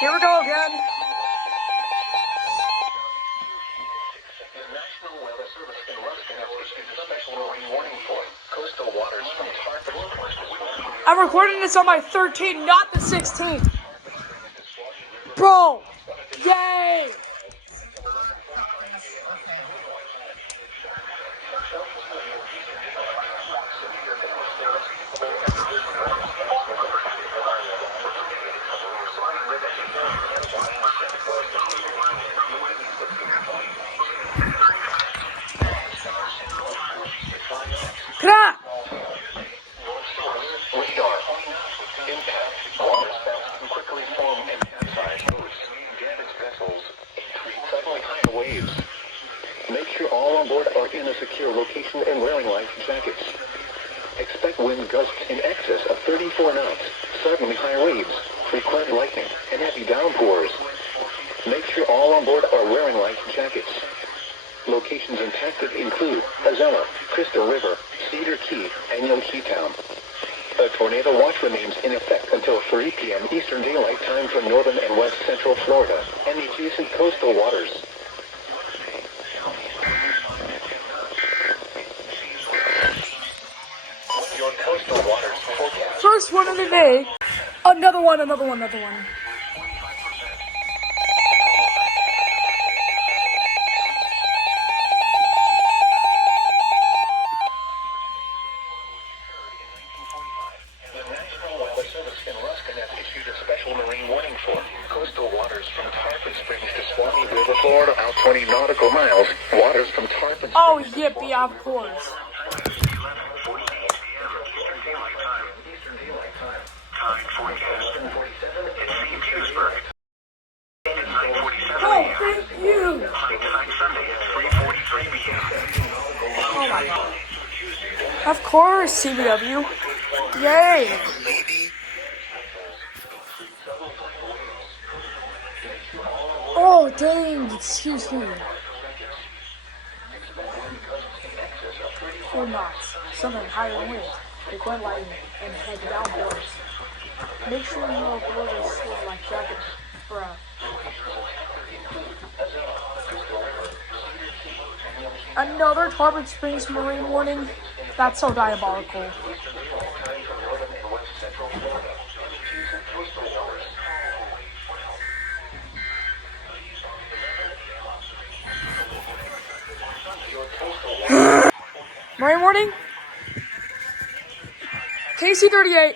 Here we go again. The National Weather Service in Ruskin has issued a special marine warning for coastal waters from Tarpon Springs to Swansea. I'm recording this on my 13th, not the 16th. Bro, yay! Kra! Radar. Impact. Water spouts can quickly form and capsize boats. Damaged vessels. Increase suddenly higher waves. Make sure all on board are in a secure location and wearing life jackets. Expect wind gusts in excess of 34 knots, suddenly higher waves, frequent lightning, and heavy downpours. Make sure all on board are wearing life jackets. Locations impacted include Azella, Crystal River, Cedar Key, and Youngstown. A tornado watch remains in effect until 3 p.m. Eastern Daylight Time for northern and west central Florida and the adjacent coastal waters. Your coastal waters forecast. First one of the day. Another one. The National Weather Service in Ruskin has issued a special marine warning for coastal waters from Tarpon Springs to Swanee River, Florida, out 20 nautical miles. Waters from Tarpon Springs. Oh, yippee, of course. Oh, thank you. Oh my god. Of course, CBW. Yay. Oh, dang. Excuse me. 4 knots. Something higher wind. Frequent lightning and heavy downpours. Make sure you know below this life jacket. Bruh. Another Tarpon Springs marine warning? That's so diabolical. Marine warning? KC-38.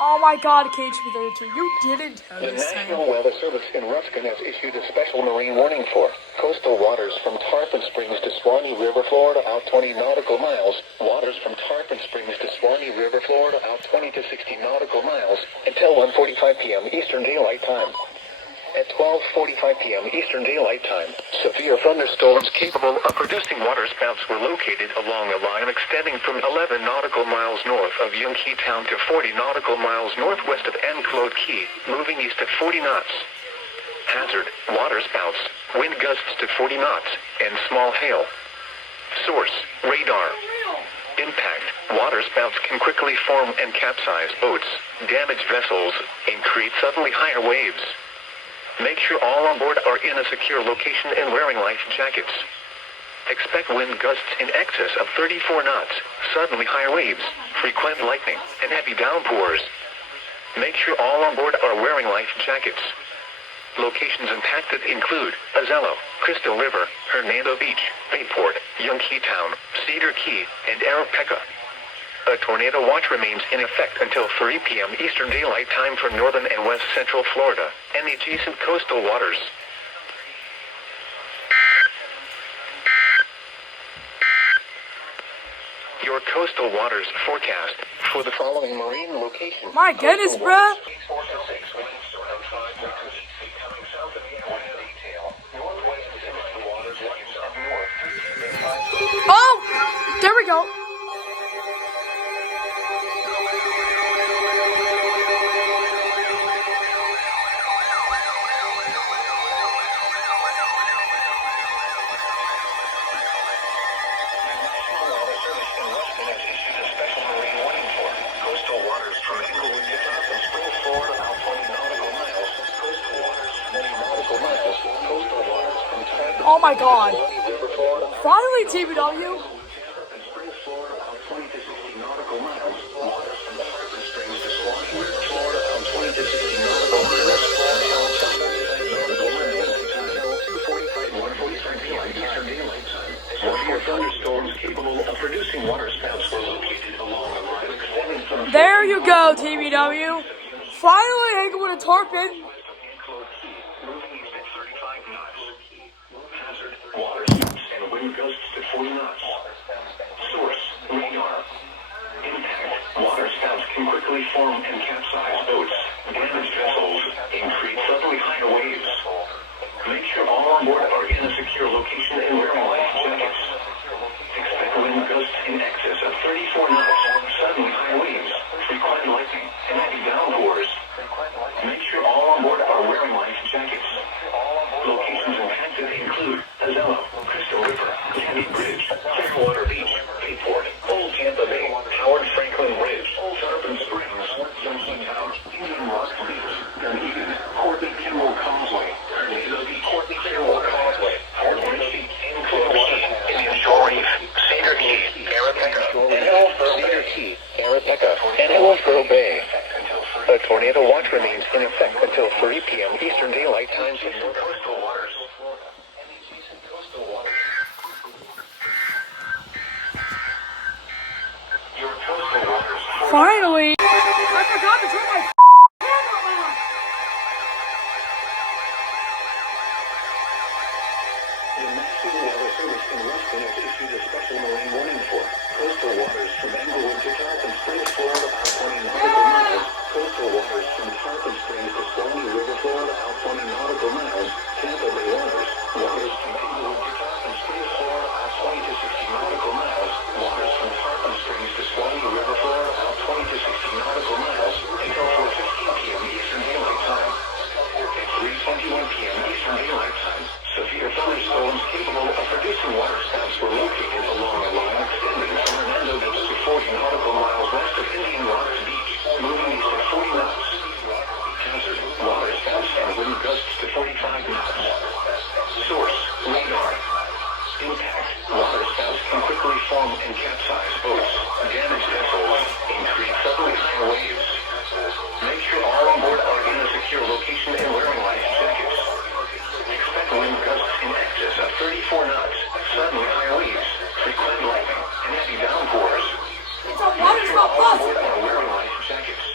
Oh my god, KHB-32, you didn't tell The me this National time. Weather Service in Ruskin has issued a special marine warning for coastal waters from Tarpon Springs to Swanee River, Florida, out 20 nautical miles. Waters from Tarpon Springs to Swanee River, Florida, out 20 to 60 nautical miles until 1:45 p.m. Eastern Daylight Time. At 12:45 p.m. Eastern Daylight Time, severe thunderstorms capable of producing waterspouts were located along a line extending from 11 nautical miles north of Youngstown to 40 nautical miles northwest of Enclosed Key, moving east at 40 knots. Hazard, waterspouts, wind gusts to 40 knots, and small hail. Source, radar. Impact, waterspouts can quickly form and capsize boats, damage vessels, and create suddenly higher waves. Make sure all on board are in a secure location and wearing life jackets. Expect wind gusts in excess of 34 knots, suddenly higher waves, frequent lightning, and heavy downpours. Make sure all on board are wearing life jackets. Locations impacted include Azella, Crystal River, Hernando Beach, Bayport, Youngstown, Cedar Key, and Arapaca. A tornado watch remains in effect until 3 p.m. Eastern Daylight Time for northern and west central Florida and the adjacent coastal waters. Your coastal waters forecast for the following marine locations. My goodness, bruh. Oh, there we go. Service in Weston has issued a special marine warning for coastal waters from Englewood to Tarpon Springs, Florida, out 20 nautical miles. Coastal waters 20 nautical miles. Coastal waters from Tarpon Oh my God! Springs to River, Florida. Finally, TBW. Tarpon Springs, Florida, out 20 to 60 nautical miles. Waters from Tarpon Springs to Swanee River, Florida, out 20 to 60 nautical miles. Until 2:45 nautical miles. Until 2:45, 1:45 p.m. Eastern Daylight Time. Severe thunderstorms capable of producing water spouts were located along a line extending from There you go, TBW. Finally, Englewood and Tarpon. Enclosed Key, moving east at 35 knots. Hazard, water spouts and wind gusts to 40 knots. Source, radar. Impact, water spouts can quickly form and capsize boats, damage vessels, and create suddenly higher waves. Make sure all on board are in a secure location and wearing life jackets. Expect wind gusts in excess of 34 knots, suddenly high waves, frequent lightning, and heavy downpours. Make sure all on board are wearing life jackets. Locations impacted include Azella, Crystal River, Candy Bridge, Clearwater Beach, Bayport, Old Tampa Bay, Howard Franklin Bridge, Tarpon Springs, Sunshine Town, Indian Rock Beach, Dunedin, Courtney Kimball Causeway, Tornado Beach, Courtney Kimball Causeway, Fort Beach, Enclosed Key, Indian Shore Reef, Cedar Key, Arapaca, and Cedar Key, Arapaca, and Hillsborough Bay. A tornado watch remains in effect until 3 p.m. Eastern Daylight Time for coastal waters. Your coastal waters. Finally. I forgot to turn my camera on. The National Weather Service in Weston has issued a special marine warning for coastal waters from Englewood to Tarpon Springs, Florida, out 20 nautical miles. Coastal waters from Tarpon Springs to Swanee River, Florida, out 20 nautical miles. Tampa Bay waters. Waters from Englewood to Tarpon Springs, Florida, out 20 to 60 nautical miles. Waters from Tarpon Springs to Swanee River, Florida, out 20 to 60 nautical miles until 4:15 p.m. Eastern Daylight Time. At 3:21 p.m. Eastern Daylight Time, severe thunderstorms capable of producing water spouts were located along a line extending from Hernando Beach to 40 nautical miles west of Indian Rocks Beach, moving east at 40 knots. Hazard, water spouts and wind gusts to 45 knots. Source, radar. Impact, water spouts can quickly form and capsize boats, damage vessels, and create suddenly high waves. Make sure all on board are in a secure location and wearing life jackets. Expect wind gusts in excess of 34 knots, suddenly high waves, frequent lightning, and heavy downpours. It's a water spout All on plus. board are wearing life jackets.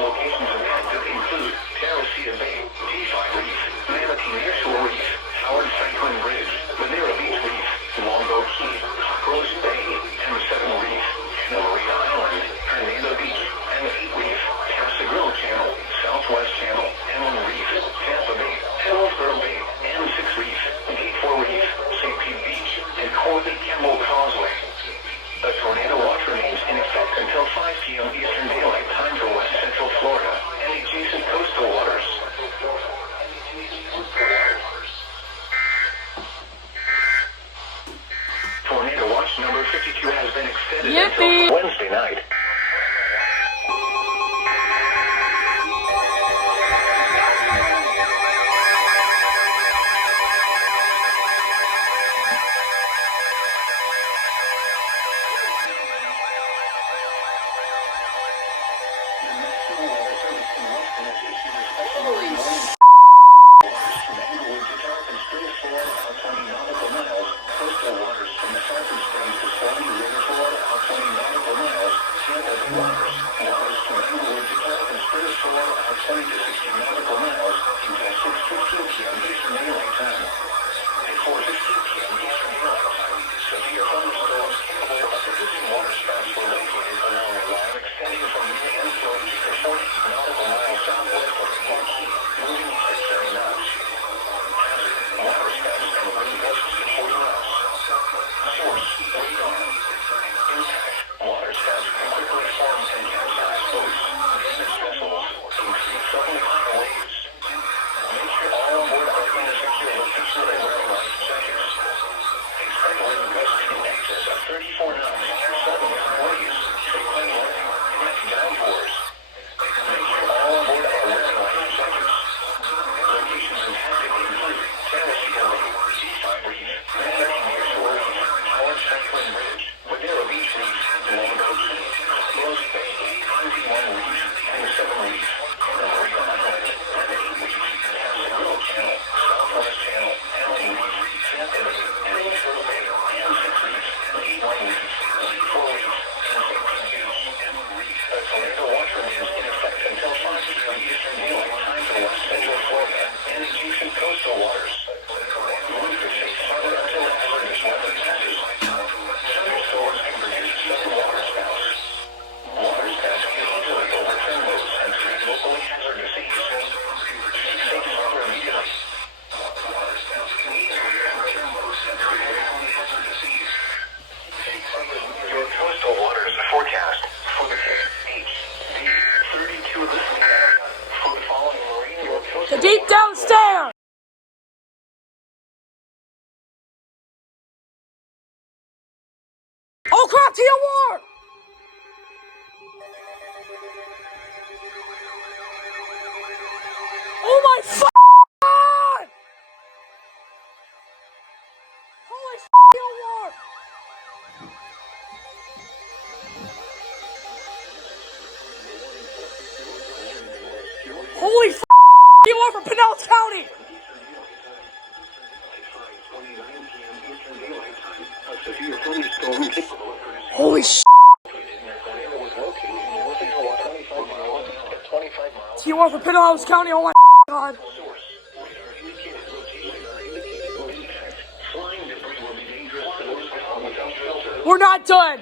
Locations impacted include Terracea Bay, T5 Reef, Manatee Nearshore Reef, Howard Franklin Bridge, Madeira Beach Reef, Longboat Key, Cockroach Bay, M7 Reef, Anna Maria Island, Hernando Beach, M8 Reef, Casagrillo Channel, Southwest Channel, M1 Reef, Tampa Bay, Hillsborough Bay, M6 Reef, Gate 4 Reef, St. Pete Beach, and Courtney Kimball Causeway. A tornado watch remains in effect until 5 p.m. Eastern Daylight Time for West Central Florida and adjacent coastal waters. Tornado watch number 52 has been extended Yippee! until Wednesday night. Spellcraft TOR! Oh my god! Holy TOR! Holy TOR for Pinellas County! Holy TOR for Pinellas County, oh my god. We're not done.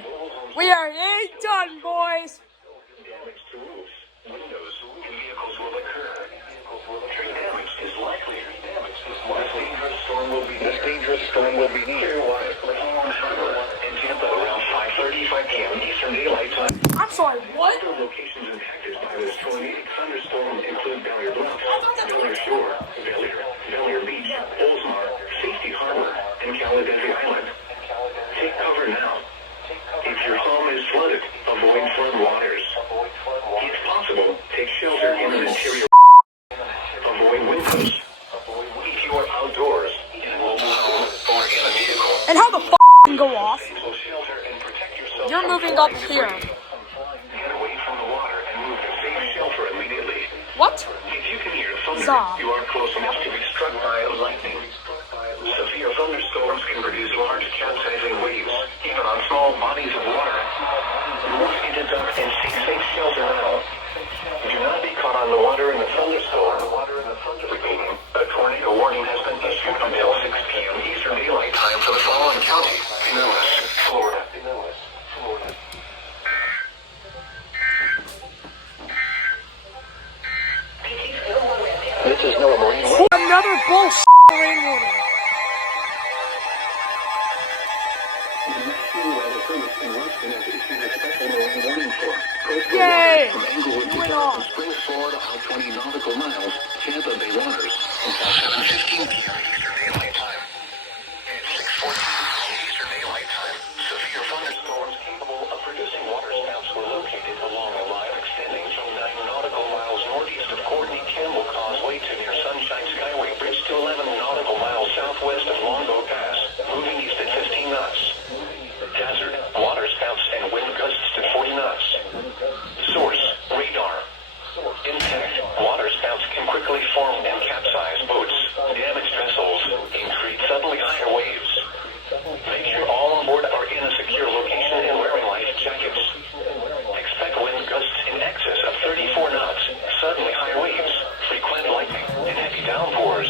We ain't done, boys. This dangerous storm will be near in Tampa around 5:35 p.m. Eastern Daylight Time. I'm sorry, what? Other locations impacted by this tornadic thunderstorm include Bellier Bluff, Bellier Shore, Bellier Beach, Oldsmar, Safety Harbor, and Calaveras Island. Take cover now. If your home is flooded, avoid flood waters. If possible, take shelter in an interior. Avoid windows. If you are outdoors, in a mobile home, or in a vehicle. And how the can go off? You're moving up here. Get away from the water and move to safe shelter immediately. What? If you can hear thunder, you are close enough to be struck by lightning. Severe thunderstorms can produce large capsizing waves, even on small bodies of water. Move into duck and seek safe shelter now. Do not be caught on the water in the thunderstorm. Repeating, a tornado warning has been issued until 6 p.m. Eastern Daylight Time for the following counties: Pinellas, Florida. This is NOAA Marine Warning. Another bullshit rain warning. Yay! You went off. Springs, Florida, out 20 nautical miles, Tampa Bay waters, until 7:15 p.m. Eastern Daylight Time. At 6:14 p.m. Eastern Daylight Time, severe thunderstorms capable of producing waterspouts were located along a line extending from 9 nautical miles northeast of Courtney Campbell Causeway to near Sunshine Skyway Bridge to 11 nautical miles southwest of Longboat Pass, moving east at 15 knots. Hazard, waterspouts and wind gusts to 40 knots. Source, radar. Impact, waterspouts can quickly form and capsize boats, damage vessels, and create suddenly higher waves. Make sure all on board are in a secure location and wearing life jackets. Expect wind gusts in excess of 34 knots, suddenly high waves, frequent lightning, and heavy downpours.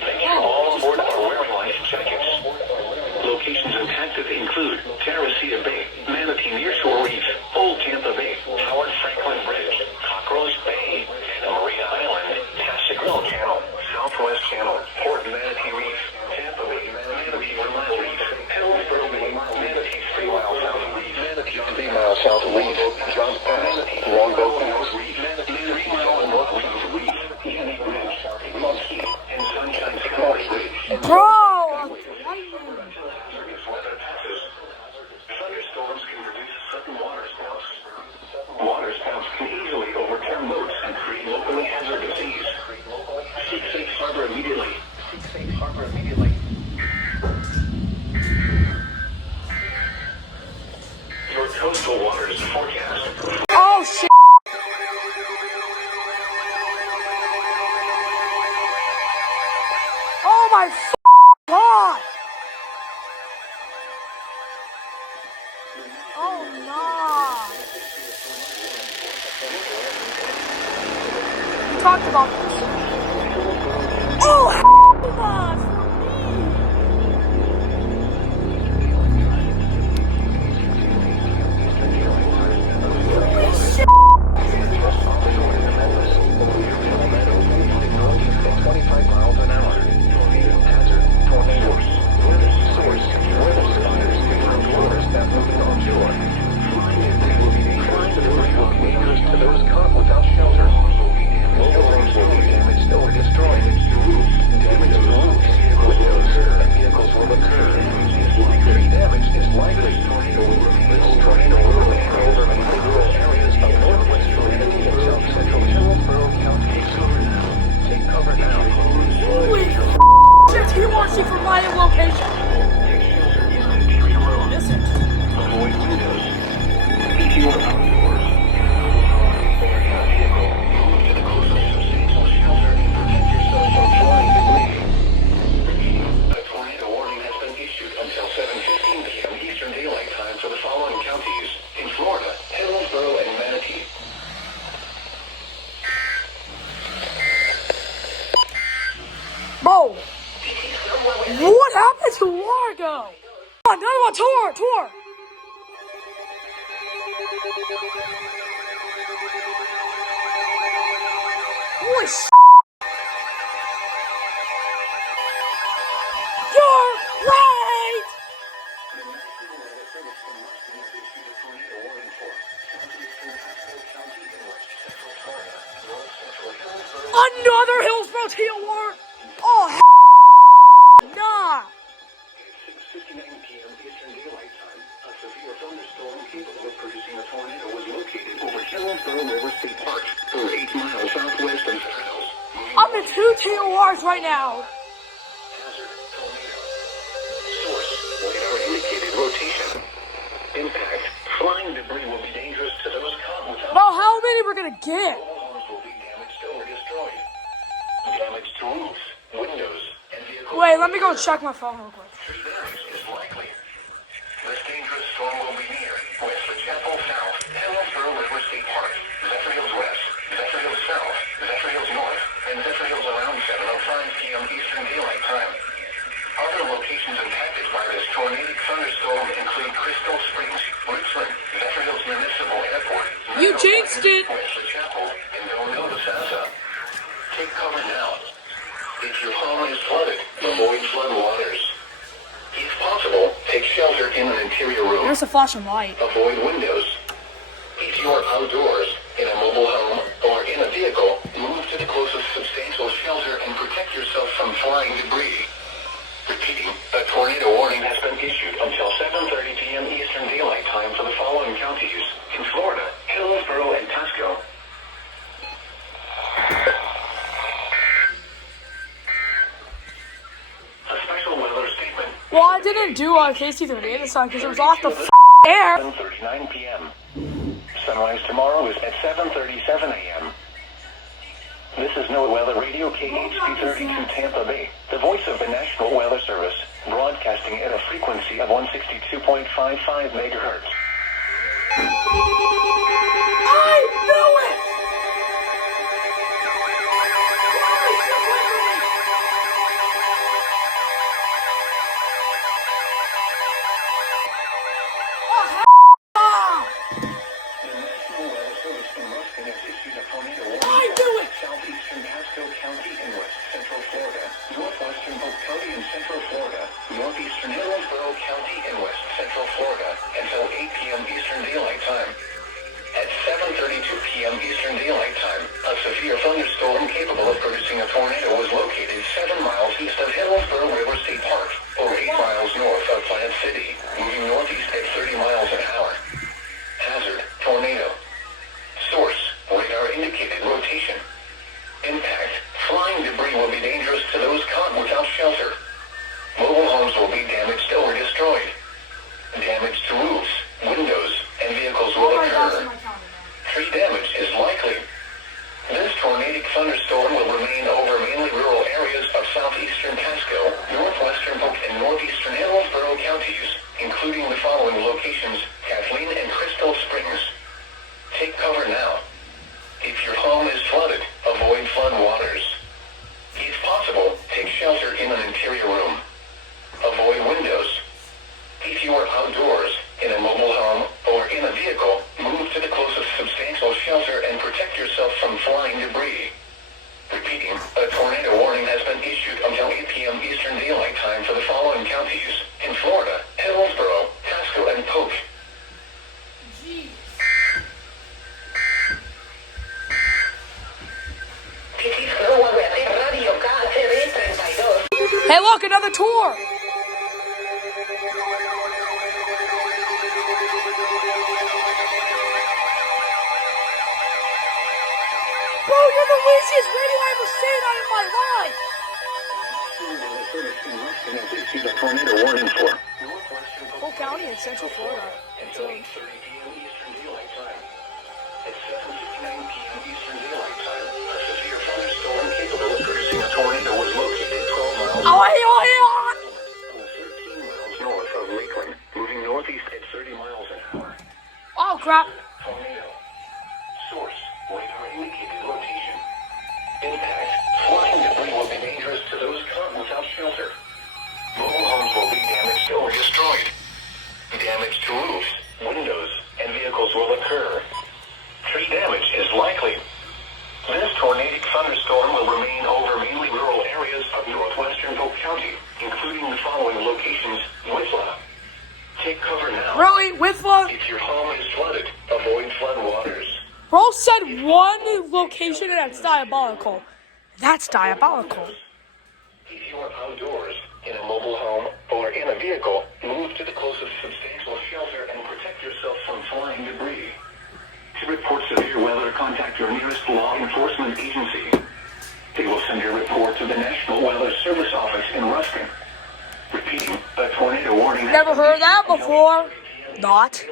Make sure all on board are wearing life jackets. Locations impacted include Terracea Bay, Manatee Nearshore Reef, Old Tampa Bay, Howard Franklin Bridge, Cockroach Bay, Maria Island, Tassigwell Channel, Southwest Channel, Port Manatee Reef, Tampa Bay, Manatee Vermont Reef, Hillsborough Bay, Manatee 3 miles south Reef, Manatee 3 miles south Reef, Johns Pass, Longboat Pass Reef, Manatee 3 miles north Reef, Easy Bridge, Muskie, and Sunshine Skyway Bridge. Bro! Thunderstorms can produce sudden waterspouts. Waterspouts can easily overturn boats and create locally hazardous seas. Seek safe harbor immediately. Your coastal waters forecast. Oh shit! Oh my god! Oh no! We talked about this. Oh hell no! Shit! 25 miles an hour. Tornado hazard. Tornadoes. Weather source. Weather spotters confirm waterspouts moving onshore. Flying debris will be dangerous to those caught without shelter. Local homes will be damaged. on, another one, tour. Holy s***. You're right! Another Hillsborough teal warrant! Oh, nah! 6:59 p.m. Eastern Daylight Time, a severe thunderstorm capable of producing a tornado was located over Hillsborough River State Park, 8 miles southwest of Fairhills. I'm in 2 teal warrants right now. Hazard, tornado. Source, radar indicated rotation. Impact, flying debris will be dangerous to those caught without... Well, how many we're gonna get? Homes will be damaged or destroyed. Damage to roofs, windows, and vehicles... Wait, let me go check my phone real quick. Damage is likely. This dangerous storm will be near Wesley Chapel South, Hillsborough River State Park, Zephyrhills West, Zephyrhills South, Zephyrhills North, and Zephyrhills around 7:05 p.m. Eastern Daylight Time. Other locations impacted by this tornadic thunderstorm include Crystal Springs, Richland, Zephyrhills Municipal Airport, You jinxed it! Wesley Chapel, and Villanova Salsa. Take cover now. If your home is flooded, avoid flood waters. If possible, take shelter in an interior room. There's a flashing light. Avoid windows. If you are outdoors, in a mobile home, or in a vehicle, move to the closest substantial shelter and protect yourself from flying debris. Repeating, a tornado warning has been issued until 7:30 p.m. Eastern Daylight Time for the following counties in Florida, Hillsborough, and Pasco. A special weather statement. Well, I didn't do KC38 this time because it was off the air. 7:39 p.m. Sunrise tomorrow is at 7:37 a.m. This is NOAA Weather Radio KHP32 Tampa Bay, the voice of the National Weather Service, broadcasting at a frequency of 162.55 megahertz. I knew it! Southeastern Pasco County in West Central Florida, northwestern Polk County in Central Florida, northeastern Hillsborough County in West Central Florida until 8 p.m. Eastern Daylight Time. At 7:32 p.m. Eastern Daylight Time, a severe thunderstorm capable of producing a tornado was located 7 miles east of Hillsborough River State Park, or 8 miles north of Plant City, moving northeast at 30 miles an hour. Hazard, tornado. Source, radar indicated rotation. Impact, flying debris will be dangerous to those caught without shelter. Mobile homes will be damaged or destroyed. Damage to roofs, windows, and vehicles will occur. Tree damage is likely. This tornadic thunderstorm will remain over mainly rural areas of southeastern Pasco, northwestern Polk, and northeastern Hillsborough counties, including the following locations: Kathleen and Crystal Springs. Take cover now. If your home is flooded, avoid flood waters. If possible, take shelter in an interior room. Avoid windows. If you are outdoors, in a mobile home, or in a vehicle, move to the closest substantial shelter and protect yourself from flying debris. Repeating, a tornado warning has been issued until 8 p.m. Eastern Daylight Time for the following counties in Florida, Hillsborough, Pasco, and Polk. Hey, look, another tour. Bro, you're the laziest radio I've ever seen out in my life. Issued a tornado warning for Polk County in Central Florida. until 8:30 p.m. Eastern Daylight Time. At 7:59 p.m. Eastern Daylight Time, a severe thunderstorm capable of producing a tornado was located 12 miles Oh, hey, oh, 13 miles north of Lakeland, moving northeast at 30 miles an hour. oh, crap. Tornado. Source, radar indicated rotation. Impact, flying debris will be dangerous to those caught without shelter. Mobile homes will be damaged or destroyed. Really? With flood? If your home is flooded, avoid flood waters. Bro said one location and that's diabolical. That's diabolical. If you are outdoors, in a mobile home, or in a vehicle, move to the closest substantial shelter and protect yourself from flying debris. To report severe weather, contact your nearest law enforcement agency. They will send your report to the National Weather Service Office in Ruskin. Repeating, a tornado warning. Never heard that before. Not.